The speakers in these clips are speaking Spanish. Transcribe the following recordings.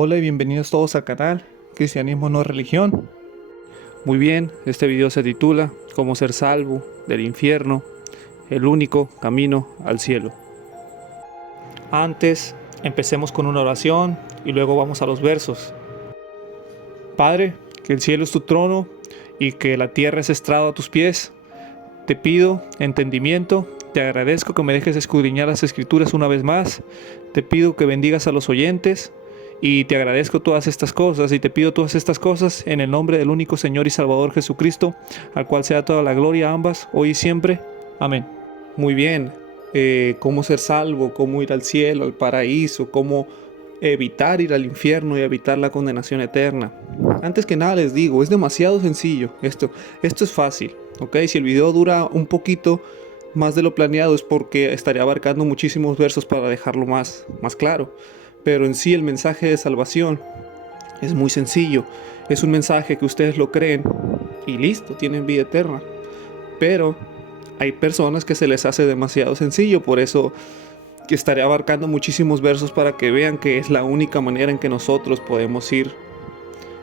Hola y bienvenidos todos al canal Cristianismo no religión. Muy bien, este video se titula Cómo ser salvo del infierno, el único camino al cielo. Antes, empecemos con una oración y luego vamos a los versos. Padre, que el cielo es tu trono y que la tierra es estrado a tus pies, te pido entendimiento, te agradezco que me dejes escudriñar las escrituras una vez más, te pido que bendigas a los oyentes y te agradezco todas estas cosas y te pido todas estas cosas en el nombre del único Señor y Salvador Jesucristo, al cual sea toda la gloria ambas, hoy y siempre. Amén. Muy bien, cómo ser salvo, cómo ir al cielo, al paraíso, cómo evitar ir al infierno y evitar la condenación eterna. Antes que nada les digo, es demasiado sencillo. Esto es fácil, ¿ok? Si el video dura un poquito más de lo planeado es porque estaría abarcando muchísimos versos para dejarlo más claro. Pero en sí el mensaje de salvación es muy sencillo. Es un mensaje que ustedes lo creen y listo, tienen vida eterna. Pero hay personas que se les hace demasiado sencillo, por eso que estaré abarcando muchísimos versos para que vean que es la única manera en que nosotros podemos ir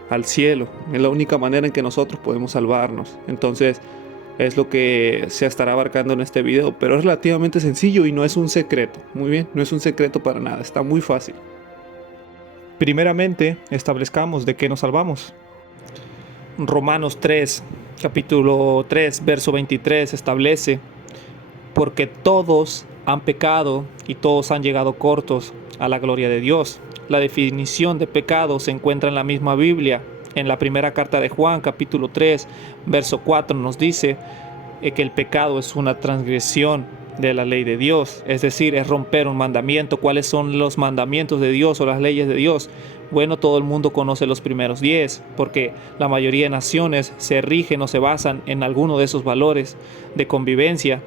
al cielo, es la única manera en que nosotros podemos salvarnos. Entonces es lo que se estará abarcando en este video, pero es relativamente sencillo y no es un secreto. Muy bien, no es un secreto para nada, está muy fácil. Primeramente, establezcamos de qué nos salvamos. Romanos 3, capítulo 3, verso 23 establece: porque todos han pecado y todos han llegado cortos a la gloria de Dios. La definición de pecado se encuentra en la misma Biblia. En la primera carta de Juan, capítulo 3, verso 4 nos dice que el pecado es una transgresión de la ley de Dios, es decir, es romper un mandamiento. ¿Cuáles son los mandamientos de Dios o las leyes de Dios? Bueno, todo el mundo conoce los primeros 10, porque la mayoría de naciones se rigen o se basan en alguno de esos valores de convivencia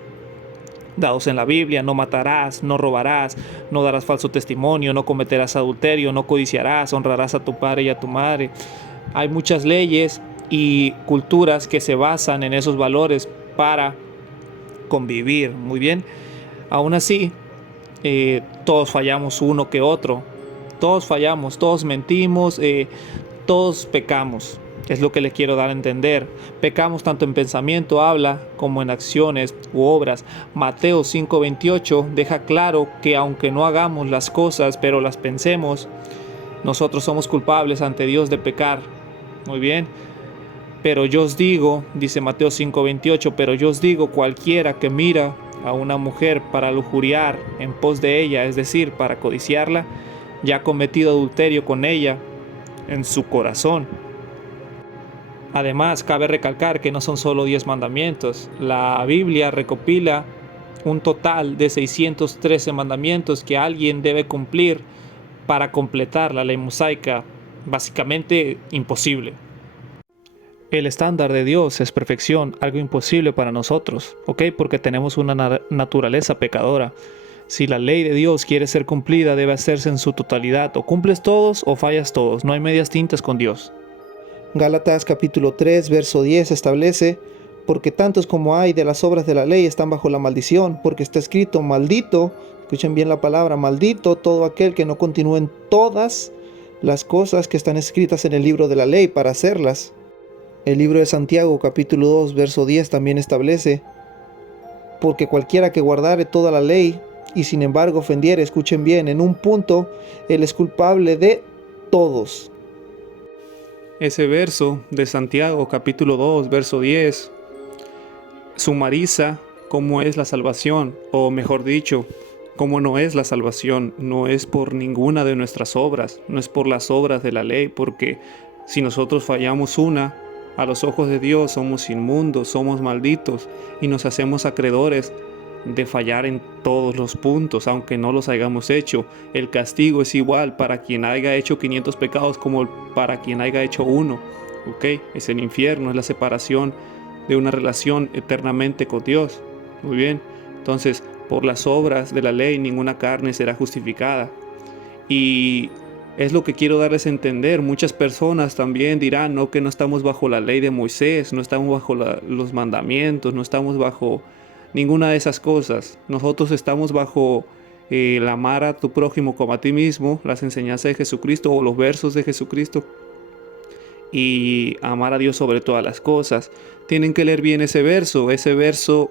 dados en la Biblia: no matarás, no robarás, no darás falso testimonio, no cometerás adulterio, no codiciarás, honrarás a tu padre y a tu madre. Hay muchas leyes y culturas que se basan en esos valores para convivir. Muy bien, aún así, todos fallamos uno que otro. Todos fallamos, todos mentimos, todos pecamos. Es lo que les quiero dar a entender. Pecamos tanto en pensamiento, habla, como en acciones u obras. Mateo 5:28 deja claro que aunque no hagamos las cosas, pero las pensemos, nosotros somos culpables ante Dios de pecar. Muy bien. Pero yo os digo, dice Mateo 5:28, pero yo os digo, cualquiera que mira a una mujer para lujuriar en pos de ella, es decir, para codiciarla, ya ha cometido adulterio con ella en su corazón. Además, cabe recalcar que no son solo 10 mandamientos. La Biblia recopila un total de 613 mandamientos que alguien debe cumplir para completar la ley mosaica. Básicamente imposible. El estándar de Dios es perfección, algo imposible para nosotros, ¿ok? Porque tenemos una naturaleza pecadora. Si la ley de Dios quiere ser cumplida, debe hacerse en su totalidad. O cumples todos o fallas todos. No hay medias tintas con Dios. Gálatas capítulo 3, verso 10 establece: porque tantos como hay de las obras de la ley están bajo la maldición, porque está escrito: maldito, escuchen bien la palabra, maldito todo aquel que no continúe en todas las cosas que están escritas en el libro de la ley para hacerlas. El libro de Santiago capítulo 2, verso 10 también establece: porque cualquiera que guardare toda la ley y sin embargo ofendiere, escuchen bien, en un punto, él es culpable de todos. Ese verso de Santiago capítulo 2, verso 10 sumariza cómo es la salvación, o mejor dicho, cómo no es la salvación. No es por ninguna de nuestras obras, no es por las obras de la ley, porque si nosotros fallamos una, a los ojos de Dios somos inmundos, somos malditos y nos hacemos acreedores de fallar en todos los puntos, aunque no los hayamos hecho. El castigo es igual para quien haya hecho 500 pecados como para quien haya hecho uno. ¿Ok? Es el infierno, es la separación de una relación eternamente con Dios. Muy bien. Entonces, por las obras de la ley, ninguna carne será justificada. Y es lo que quiero darles a entender. Muchas personas también dirán, no, que no estamos bajo la ley de Moisés, no estamos bajo los mandamientos, no estamos bajo ninguna de esas cosas. Nosotros estamos bajo el amar a tu prójimo como a ti mismo, las enseñanzas de Jesucristo o los versos de Jesucristo, y amar a Dios sobre todas las cosas. Tienen que leer bien ese verso. Ese verso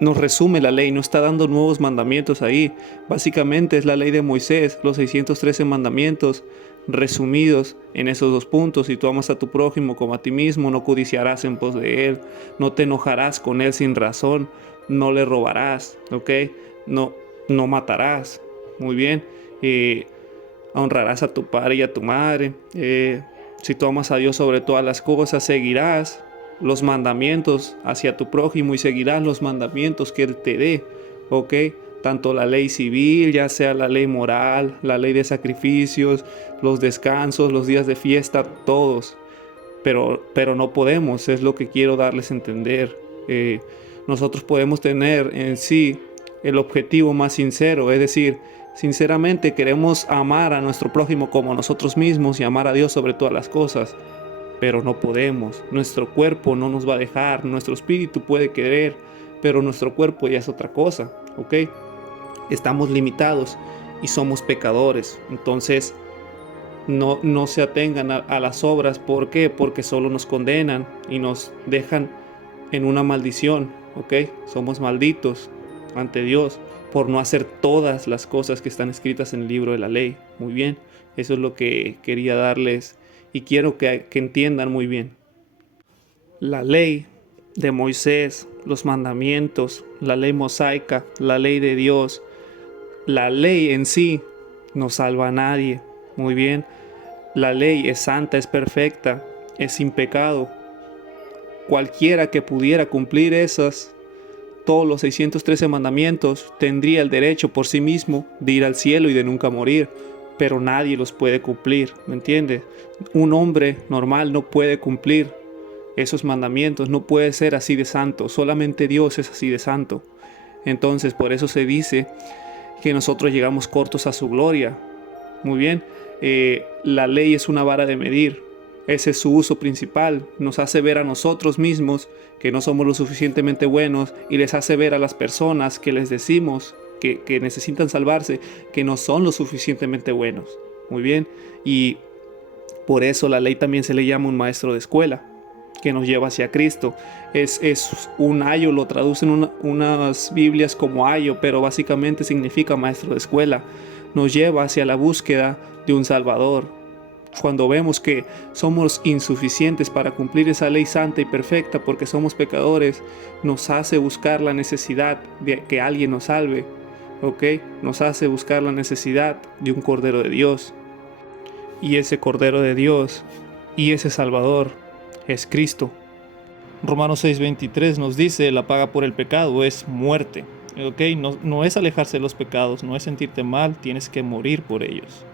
nos resume la ley, no está dando nuevos mandamientos ahí. Básicamente es la ley de Moisés, los 613 mandamientos resumidos en esos 2 puntos. Si tú amas a tu prójimo como a ti mismo, no codiciarás en pos de él, no te enojarás con él sin razón, no le robarás, ¿ok? No matarás. Muy bien. Honrarás a tu padre y a tu madre. Si tú amas a Dios sobre todas las cosas, seguirás los mandamientos hacia tu prójimo y seguirás los mandamientos que Él te dé, ¿ok? Tanto la ley civil, ya sea la ley moral, la ley de sacrificios, los descansos, los días de fiesta, todos. Pero no podemos, es lo que quiero darles a entender. Nosotros podemos tener en sí el objetivo más sincero, es decir, sinceramente queremos amar a nuestro prójimo como a nosotros mismos y amar a Dios sobre todas las cosas, pero no podemos. Nuestro cuerpo no nos va a dejar, nuestro espíritu puede querer, pero nuestro cuerpo ya es otra cosa, ¿ok? Estamos limitados y somos pecadores. Entonces no se atengan a las obras. ¿Por qué? Porque solo nos condenan y nos dejan en una maldición, ¿ok? Somos malditos ante Dios por no hacer todas las cosas que están escritas en el libro de la ley. Muy bien, eso es lo que quería darles y quiero que entiendan muy bien. La ley de Moisés, los mandamientos, la ley mosaica, la ley de Dios, la ley en sí no salva a nadie. Muy bien, la ley es santa, es perfecta, es sin pecado. Cualquiera que pudiera cumplir todos los 613 mandamientos, tendría el derecho por sí mismo de ir al cielo y de nunca morir, pero nadie los puede cumplir, ¿me entiendes? Un hombre normal no puede cumplir esos mandamientos, no puede ser así de santo, solamente Dios es así de santo. Entonces, por eso se dice que nosotros llegamos cortos a su gloria. Muy bien, la ley es una vara de medir. Ese es su uso principal. Nos hace ver a nosotros mismos que no somos lo suficientemente buenos y les hace ver a las personas que les decimos que necesitan salvarse que no son lo suficientemente buenos. Muy bien. Y por eso la ley también se le llama un maestro de escuela que nos lleva hacia Cristo. Es un ayo, lo traducen unas Biblias como ayo, pero básicamente significa maestro de escuela. Nos lleva hacia la búsqueda de un Salvador. Cuando vemos que somos insuficientes para cumplir esa ley santa y perfecta porque somos pecadores, nos hace buscar la necesidad de que alguien nos salve, ¿ok? Nos hace buscar la necesidad de un Cordero de Dios. Y ese Cordero de Dios y ese Salvador es Cristo. Romanos 6:23 nos dice, la paga por el pecado es muerte, ¿ok? No es alejarse de los pecados, no es sentirte mal, tienes que morir por ellos.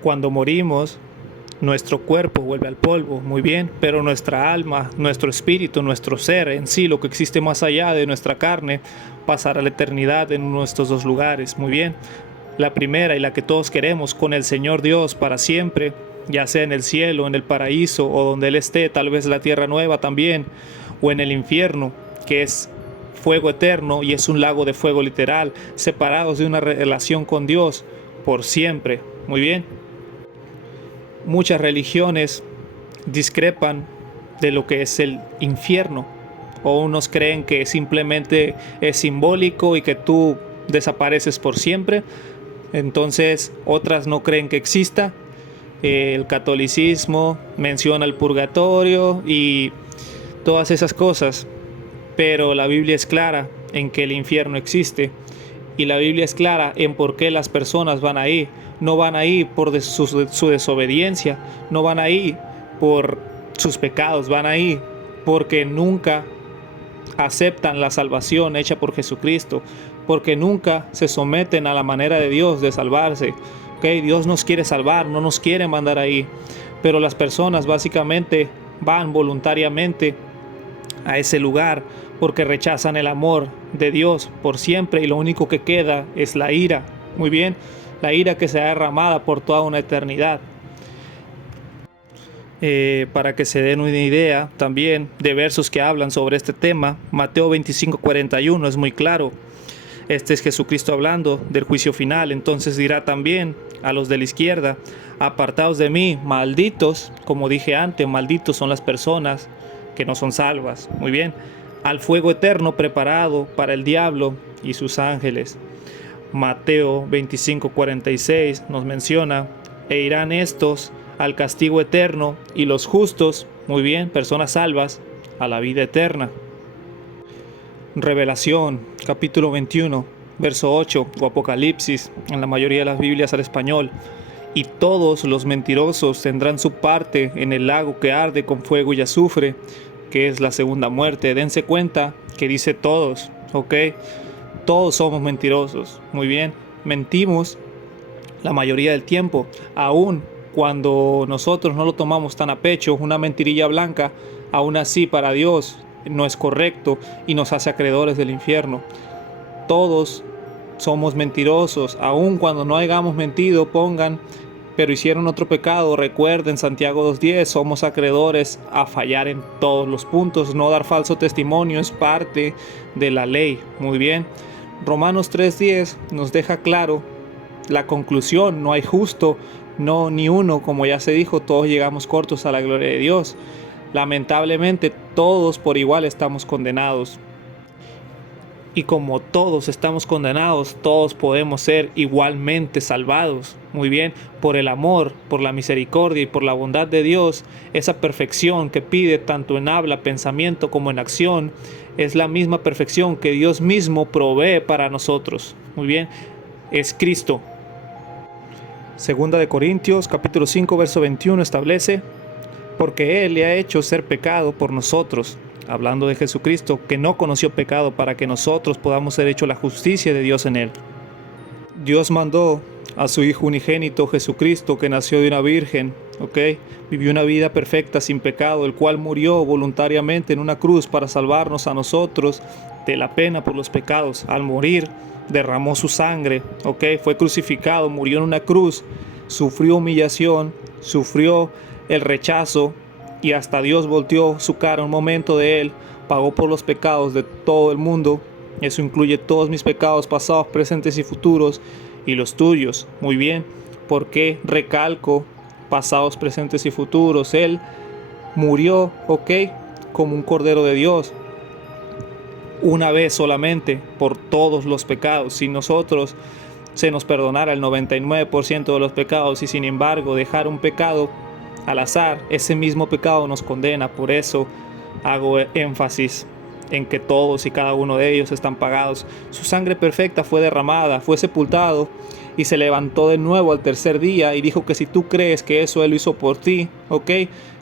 Cuando morimos, nuestro cuerpo vuelve al polvo, muy bien, pero nuestra alma, nuestro espíritu, nuestro ser en sí, lo que existe más allá de nuestra carne, pasará la eternidad en nuestros 2 lugares, muy bien. La primera y la que todos queremos, con el Señor Dios para siempre, ya sea en el cielo, en el paraíso o donde Él esté, tal vez la tierra nueva también, o en el infierno, que es fuego eterno y es un lago de fuego literal, separados de una relación con Dios por siempre, muy bien. Muchas religiones discrepan de lo que es el infierno, o unos creen que simplemente es simbólico y que tú desapareces por siempre. Entonces otras no creen que exista. El catolicismo menciona el purgatorio y todas esas cosas, pero la Biblia es clara en que el infierno existe. Y la Biblia es clara en por qué las personas van ahí. No van ahí por su desobediencia, no van ahí por sus pecados, van ahí porque nunca aceptan la salvación hecha por Jesucristo, porque nunca se someten a la manera de Dios de salvarse. ¿Okay? Dios nos quiere salvar, no nos quiere mandar ahí, pero las personas básicamente van voluntariamente a ese lugar porque rechazan el amor de Dios por siempre y lo único que queda es la ira. Muy bien, la ira que será derramada por toda una eternidad. Para que se den una idea también de versos que hablan sobre este tema, Mateo 25:41 es muy claro. Este es Jesucristo hablando del juicio final. Entonces dirá también a los de la izquierda: apartaos de mí, malditos. Como dije antes, malditos son las personas que no son salvas. Muy bien. Al fuego eterno preparado para el diablo y sus ángeles. Mateo 25:46 nos menciona: e irán estos al castigo eterno, y los justos, muy bien, personas salvas, a la vida eterna. Revelación, capítulo 21, verso 8, o Apocalipsis, en la mayoría de las Biblias al español: y todos los mentirosos tendrán su parte en el lago que arde con fuego y azufre, que es la segunda muerte. Dense cuenta que dice todos, ¿ok? Todos somos mentirosos, muy bien, mentimos la mayoría del tiempo, aún cuando nosotros no lo tomamos tan a pecho, una mentirilla blanca, aún así para Dios no es correcto y nos hace acreedores del infierno. Todos somos mentirosos, aún cuando no hayamos mentido, pongan, pero hicieron otro pecado. Recuerden Santiago 2:10, somos acreedores a fallar en todos los puntos. No dar falso testimonio es parte de la ley. Muy bien. Romanos 3:10 nos deja claro la conclusión: no hay justo, no ni uno, como ya se dijo, todos llegamos cortos a la gloria de Dios. Lamentablemente todos por igual estamos condenados. Y como todos estamos condenados, todos podemos ser igualmente salvados. Muy bien, por el amor, por la misericordia y por la bondad de Dios, esa perfección que pide tanto en habla, pensamiento como en acción, es la misma perfección que Dios mismo provee para nosotros. Muy bien, es Cristo. Segunda de Corintios, capítulo 5, verso 21 establece: porque Él le ha hecho ser pecado por nosotros, hablando de Jesucristo, que no conoció pecado, para que nosotros podamos ser hechos la justicia de Dios en Él. Dios mandó a su Hijo unigénito Jesucristo, que nació de una virgen, vivió una vida perfecta sin pecado, el cual murió voluntariamente en una cruz para salvarnos a nosotros de la pena por los pecados. Al morir derramó su sangre, fue crucificado, murió en una cruz, sufrió humillación, sufrió el rechazo, y hasta Dios volteó su cara un momento de él. Pagó por los pecados de todo el mundo. Eso incluye todos mis pecados pasados, presentes y futuros, y los tuyos. Muy bien, porque recalco pasados, presentes y futuros. Él murió, como un cordero de Dios, una vez solamente por todos los pecados. Si nosotros se nos perdonara el 99% de los pecados, y sin embargo dejar un pecado al azar, ese mismo pecado nos condena. Por eso hago énfasis en que todos y cada uno de ellos están pagados. Su sangre perfecta fue derramada, fue sepultado y se levantó de nuevo al tercer día, y dijo que si tú crees que eso Él lo hizo por ti,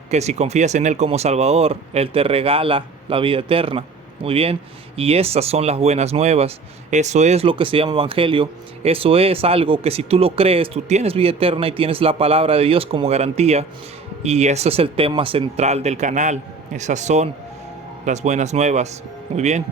que si confías en Él como Salvador, Él te regala la vida eterna. Muy bien, y esas son las buenas nuevas. Eso es lo que se llama evangelio. Eso es algo que si tú lo crees, tú tienes vida eterna y tienes la palabra de Dios como garantía. Y ese es el tema central del canal. Esas son las buenas nuevas. Muy bien.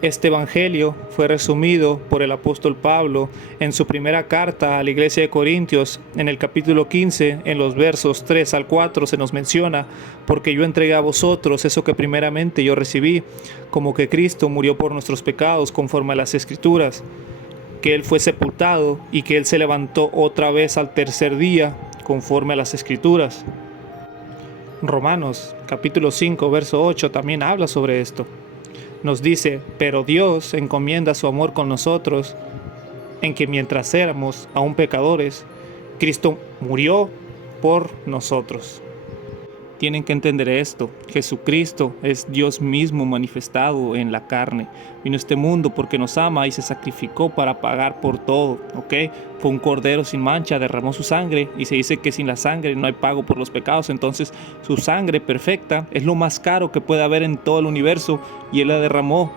Este evangelio fue resumido por el apóstol Pablo en su primera carta a la iglesia de Corintios. En el capítulo 15, en los versos 3 al 4, se nos menciona: porque yo entregué a vosotros eso que primeramente yo recibí, como que Cristo murió por nuestros pecados conforme a las Escrituras, que Él fue sepultado y que Él se levantó otra vez al tercer día conforme a las Escrituras. Romanos capítulo 5, verso 8 también habla sobre esto. Nos dice: pero Dios encomienda su amor con nosotros, en que mientras éramos aún pecadores, Cristo murió por nosotros. Tienen que entender esto: Jesucristo es Dios mismo manifestado en la carne. Vino a este mundo porque nos ama y se sacrificó para pagar por todo. Fue un cordero sin mancha, derramó su sangre, y se dice que sin la sangre no hay pago por los pecados. Entonces su sangre perfecta es lo más caro que puede haber en todo el universo, y Él la derramó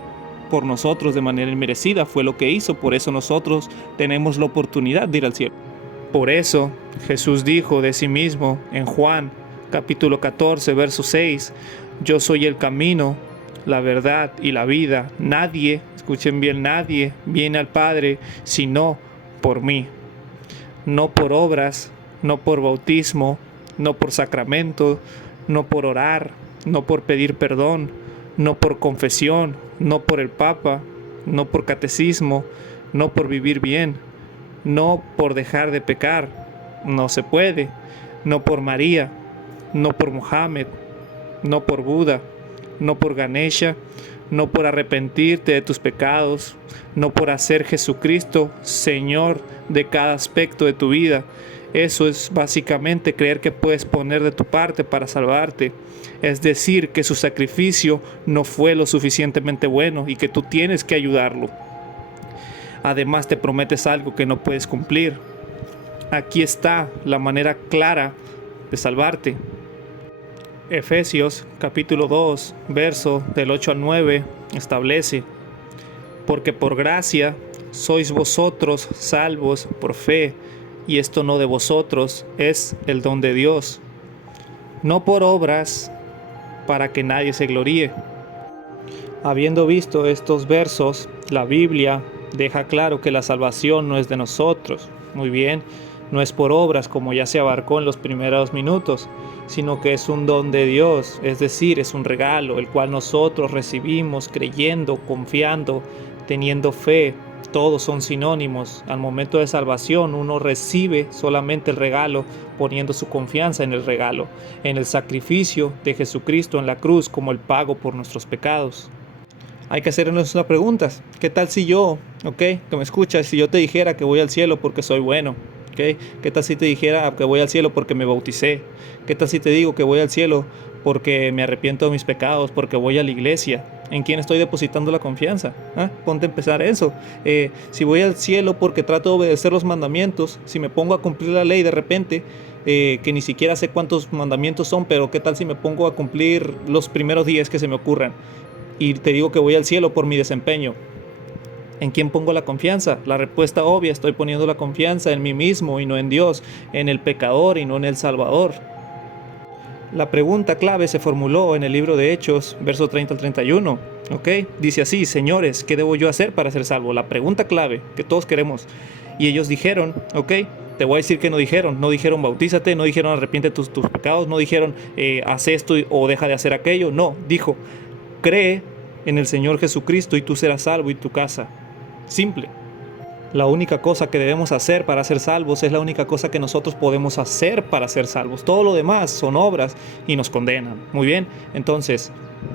por nosotros de manera inmerecida. Fue lo que hizo. Por eso nosotros tenemos la oportunidad de ir al cielo. Por eso Jesús dijo de sí mismo en Juan capítulo 14, verso 6: yo soy el camino, la verdad y la vida. Nadie, escuchen bien, nadie viene al Padre sino por mí. No por obras, no por bautismo, no por sacramento, no por orar, no por pedir perdón, no por confesión, no por el Papa, no por catecismo, no por vivir bien, no por dejar de pecar, no se puede, no por María, no por Mohammed, no por Buda, no por Ganesha, no por arrepentirte de tus pecados, no por hacer Jesucristo Señor de cada aspecto de tu vida. Eso es básicamente creer que puedes poner de tu parte para salvarte. Es decir, que su sacrificio no fue lo suficientemente bueno y que tú tienes que ayudarlo. Además te prometes algo que no puedes cumplir. Aquí está la manera clara de salvarte. Efesios capítulo 2, verso del 8 al 9 establece: porque por gracia sois vosotros salvos por fe, y esto no de vosotros, es el don de Dios, no por obras, para que nadie se gloríe. Habiendo visto estos versos, la Biblia deja claro que la salvación no es de nosotros. Muy bien, no es por obras como ya se abarcó en los primeros minutos, sino que es un don de Dios, es decir, es un regalo, el cual nosotros recibimos creyendo, confiando, teniendo fe. Todos son sinónimos. Al momento de salvación uno recibe solamente el regalo poniendo su confianza en el regalo, en el sacrificio de Jesucristo en la cruz como el pago por nuestros pecados. Hay que hacernos unas preguntas. ¿Qué tal si yo, que me escuchas, si yo te dijera que voy al cielo porque soy bueno? ¿Qué tal si te dijera que voy al cielo porque me bauticé? ¿Qué tal si te digo que voy al cielo porque me arrepiento de mis pecados, porque voy a la iglesia? ¿En quién estoy depositando la confianza? Ponte a empezar eso. Si voy al cielo porque trato de obedecer los mandamientos, si me pongo a cumplir la ley de repente, que ni siquiera sé cuántos mandamientos son, pero ¿qué tal si me pongo a cumplir los primeros 10 que se me ocurran? Y te digo que voy al cielo por mi desempeño. ¿En quién pongo la confianza? La respuesta obvia, estoy poniendo la confianza en mí mismo y no en Dios, en el pecador y no en el Salvador. La pregunta clave se formuló en el libro de Hechos, verso 30 al 31. Dice así: señores, ¿qué debo yo hacer para ser salvo? La pregunta clave que todos queremos. Y ellos dijeron, te voy a decir que no dijeron bautízate, no dijeron arrepiente tus pecados, no dijeron haz esto o deja de hacer aquello. No, dijo, cree en el Señor Jesucristo y tú serás salvo y tu casa. Simple. La única cosa que debemos hacer para ser salvos es la única cosa que nosotros podemos hacer para ser salvos. Todo lo demás son obras y nos condenan. Muy bien, entonces,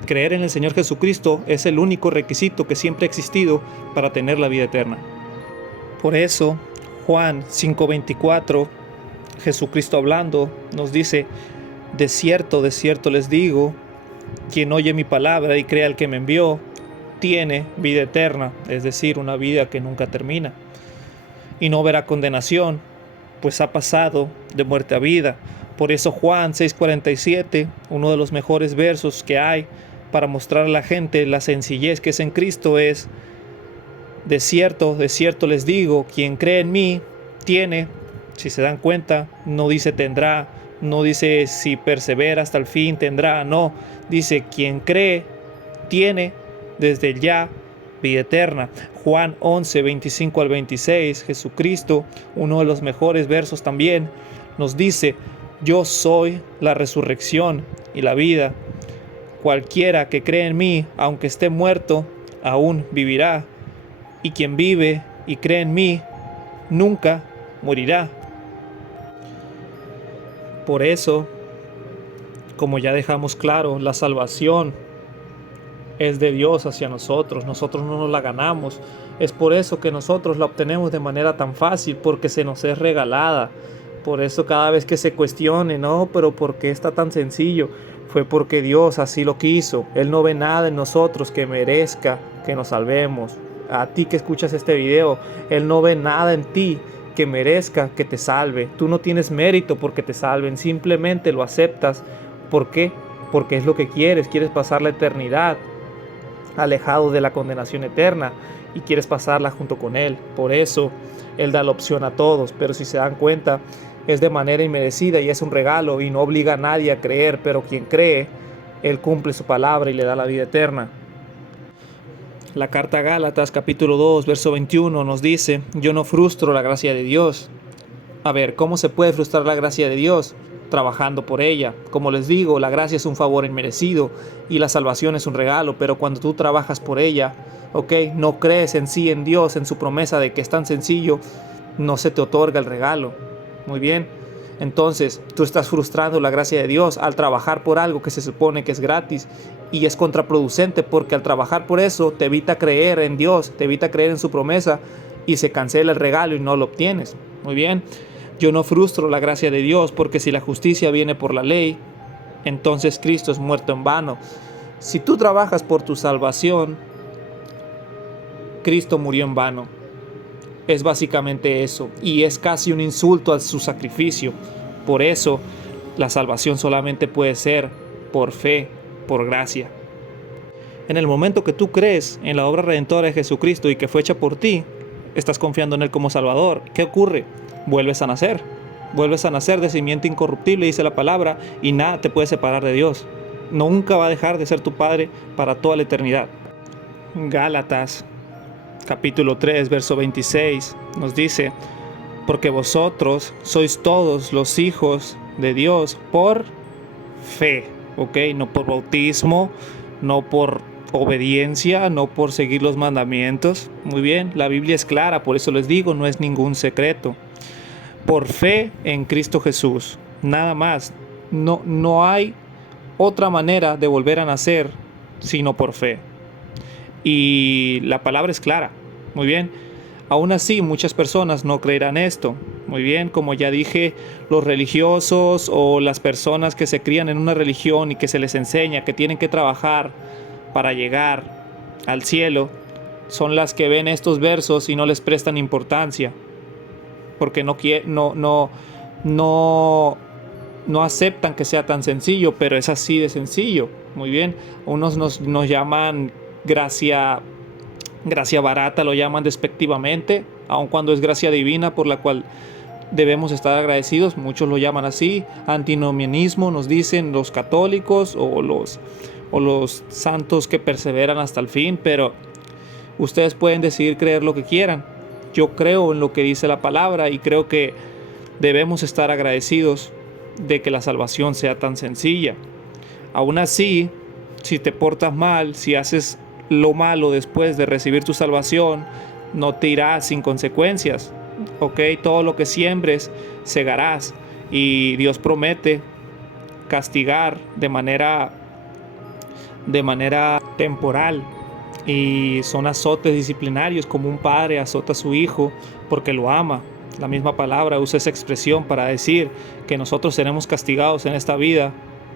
creer en el Señor Jesucristo es el único requisito que siempre ha existido para tener la vida eterna. Por eso, Juan 5:24, Jesucristo hablando, nos dice: de cierto les digo, quien oye mi palabra y crea al que me envió, tiene vida eterna, es decir, una vida que nunca termina, y no verá condenación, pues ha pasado de muerte a vida. Por eso Juan 6:47, uno de los mejores versos que hay para mostrar a la gente la sencillez que es en Cristo, es: de cierto les digo, quien cree en mí tiene, si se dan cuenta, no dice tendrá, no dice si persevera hasta el fin tendrá, no, dice quien cree tiene desde ya vida eterna. Juan 11, 25 al 26, Jesucristo, uno de los mejores versos también, nos dice: yo soy la resurrección y la vida. Cualquiera que cree en mí, aunque esté muerto, aún vivirá. Y quien vive y cree en mí, nunca morirá. Por eso, como ya dejamos claro, la salvación es de Dios hacia nosotros. Nosotros no nos la ganamos. Es por eso que nosotros la obtenemos de manera tan fácil, porque se nos es regalada. Por eso cada vez que se cuestione, no, pero ¿por qué está tan sencillo? Fue porque Dios así lo quiso. Él no ve nada en nosotros que merezca que nos salvemos. A ti que escuchas este video, Él no ve nada en ti que merezca que te salve. Tú no tienes mérito porque te salven, simplemente lo aceptas. ¿Por qué? Porque es lo que quieres pasar la eternidad alejado de la condenación eterna y quieres pasarla junto con Él. Por eso Él da la opción a todos, pero si se dan cuenta, es de manera inmerecida y es un regalo y no obliga a nadie a creer, pero quien cree, Él cumple su palabra y le da la vida eterna. La carta a Gálatas capítulo 2 verso 21 nos dice: yo no frustro la gracia de Dios. A ver, ¿cómo se puede frustrar la gracia de Dios? trabajando por ella. Como les digo, la gracia es un favor inmerecido y la salvación es un regalo, pero cuando tú trabajas por ella, ¿ok? No crees en sí, en Dios, en su promesa de que es tan sencillo, no se te otorga el regalo. Muy bien. Entonces, tú estás frustrando la gracia de Dios al trabajar por algo que se supone que es gratis y es contraproducente porque al trabajar por eso te evita creer en Dios, te evita creer en su promesa y se cancela el regalo y no lo obtienes. Muy bien. Yo no frustro la gracia de Dios porque si la justicia viene por la ley, entonces Cristo es muerto en vano. Si tú trabajas por tu salvación, Cristo murió en vano. Es básicamente eso, y es casi un insulto a su sacrificio. Por eso, la salvación solamente puede ser por fe, por gracia. En el momento que tú crees en la obra redentora de Jesucristo y que fue hecha por ti, estás confiando en Él como Salvador. ¿Qué ocurre? Vuelves a nacer. Vuelves a nacer de simiente incorruptible, dice la palabra, y nada te puede separar de Dios. Nunca va a dejar de ser tu Padre para toda la eternidad. Gálatas capítulo 3, verso 26 nos dice: porque vosotros sois todos los hijos de Dios por fe, ¿ok? No por bautismo, no por obediencia, no por seguir los mandamientos. Muy bien, la Biblia es clara, por eso les digo, no es ningún secreto. Por fe en Cristo Jesús, nada más. No hay otra manera de volver a nacer sino por fe. Y la palabra es clara. Muy bien. Aún así, muchas personas no creerán esto. Muy bien, como ya dije, los religiosos o las personas que se crían en una religión y que se les enseña que tienen que trabajar para llegar al cielo, son las que ven estos versos y no les prestan importancia, porque no aceptan que sea tan sencillo, pero es así de sencillo. Muy bien, unos nos llaman gracia barata, lo llaman despectivamente, aun cuando es gracia divina por la cual debemos estar agradecidos. Muchos lo llaman así. Antinomianismo nos dicen los católicos o los santos que perseveran hasta el fin, pero ustedes pueden decidir creer lo que quieran. Yo creo en lo que dice la palabra y creo que debemos estar agradecidos de que la salvación sea tan sencilla. Aún así, si te portas mal, si haces lo malo después de recibir tu salvación, no te irás sin consecuencias. Ok, todo lo que siembres, segarás. Y Dios promete castigar de manera temporal. Y son azotes disciplinarios, como un padre azota a su hijo porque lo ama. La misma palabra usa esa expresión para decir que nosotros seremos castigados en esta vida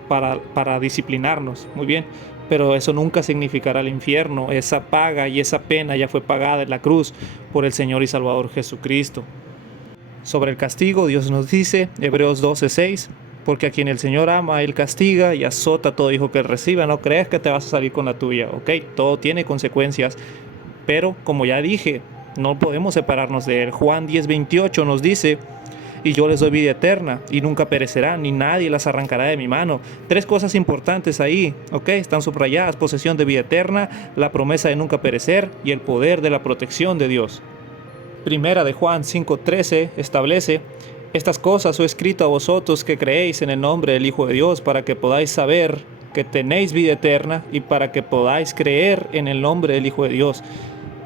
para disciplinarnos. Muy bien, pero eso nunca significará el infierno. Esa paga y esa pena ya fue pagada en la cruz por el Señor y Salvador Jesucristo. Sobre el castigo, Dios nos dice, Hebreos 12:6, porque a quien el Señor ama, Él castiga y azota a todo hijo que reciba. No creas que te vas a salir con la tuya, ¿ok? Todo tiene consecuencias, pero como ya dije, no podemos separarnos de Él. Juan 10:28 nos dice: y yo les doy vida eterna, y nunca perecerán, ni nadie las arrancará de mi mano. 3 cosas importantes ahí, ¿ok? Están subrayadas: posesión de vida eterna, la promesa de nunca perecer y el poder de la protección de Dios. Primera de Juan 5:13 establece: estas cosas os he escrito a vosotros que creéis en el nombre del Hijo de Dios, para que podáis saber que tenéis vida eterna y para que podáis creer en el nombre del Hijo de Dios.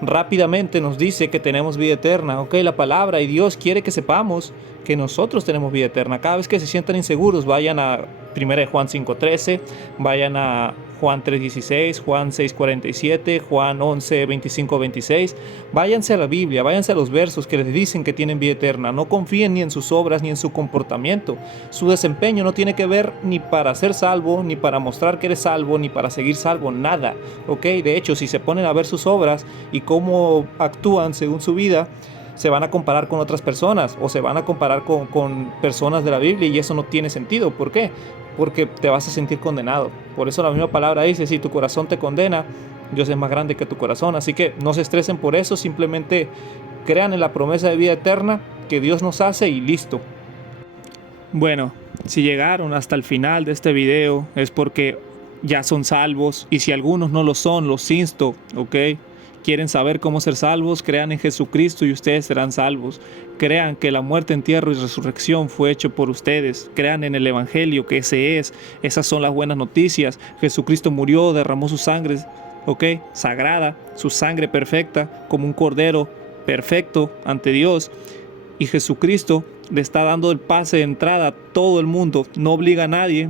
Rápidamente nos dice que tenemos vida eterna, ok, la palabra, y Dios quiere que sepamos que nosotros tenemos vida eterna. Cada vez que se sientan inseguros, vayan a 1 Juan 5:13, vayan a Juan 3:16, Juan 6:47, Juan 11:25-26. Váyanse a la Biblia, váyanse a los versos que les dicen que tienen vida eterna. No confíen ni en sus obras ni en su comportamiento. Su desempeño no tiene que ver ni para ser salvo, ni para mostrar que eres salvo, ni para seguir salvo, nada. ¿Ok? De hecho, si se ponen a ver sus obras y cómo actúan según su vida, se van a comparar con otras personas o se van a comparar con personas de la Biblia, y eso no tiene sentido. ¿Por qué? Porque te vas a sentir condenado. Por eso la misma palabra dice: si tu corazón te condena, Dios es más grande que tu corazón. Así que no se estresen por eso, simplemente crean en la promesa de vida eterna que Dios nos hace y listo. Bueno, si llegaron hasta el final de este video es porque ya son salvos, y si algunos no lo son, los insto, ¿ok? ¿Quieren saber cómo ser salvos? Crean en Jesucristo y ustedes serán salvos. Crean que la muerte, entierro y resurrección fue hecho por ustedes. Crean en el Evangelio, que esas son las buenas noticias. Jesucristo murió, derramó su sangre, sagrada, su sangre perfecta, como un cordero perfecto ante Dios. Y Jesucristo le está dando el pase de entrada a todo el mundo, no obliga a nadie,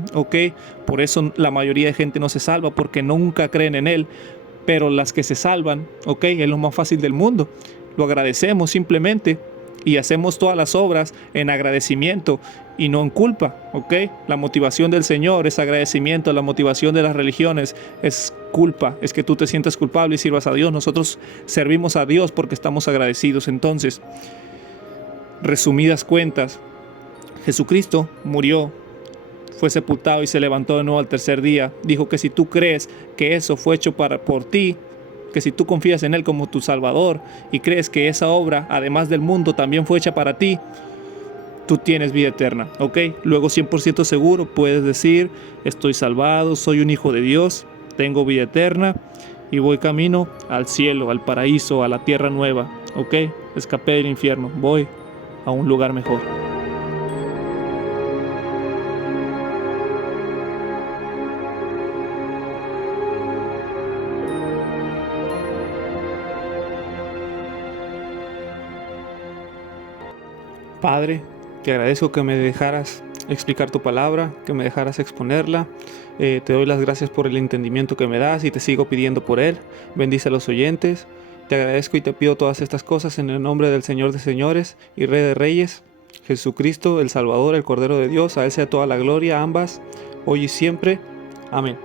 Por eso la mayoría de gente no se salva, porque nunca creen en Él. Pero las que se salvan, es lo más fácil del mundo. Lo agradecemos simplemente y hacemos todas las obras en agradecimiento y no en culpa, La motivación del Señor es agradecimiento, la motivación de las religiones es culpa, es que tú te sientas culpable y sirvas a Dios. Nosotros servimos a Dios porque estamos agradecidos. Entonces, resumidas cuentas, Jesucristo murió, fue sepultado y se levantó de nuevo al tercer día. Dijo que si tú crees que eso fue hecho por ti, que si tú confías en Él como tu Salvador y crees que esa obra, además del mundo, también fue hecha para ti, tú tienes vida eterna, Luego 100% seguro puedes decir, estoy salvado, soy un hijo de Dios, tengo vida eterna y voy camino al cielo, al paraíso, a la tierra nueva, Escapé del infierno, voy a un lugar mejor. Padre, te agradezco que me dejaras explicar tu palabra, que me dejaras exponerla. Te doy las gracias por el entendimiento que me das y te sigo pidiendo por él. Bendice a los oyentes. Te agradezco y te pido todas estas cosas en el nombre del Señor de señores y Rey de reyes, Jesucristo, el Salvador, el Cordero de Dios. A Él sea toda la gloria, ambas, hoy y siempre. Amén.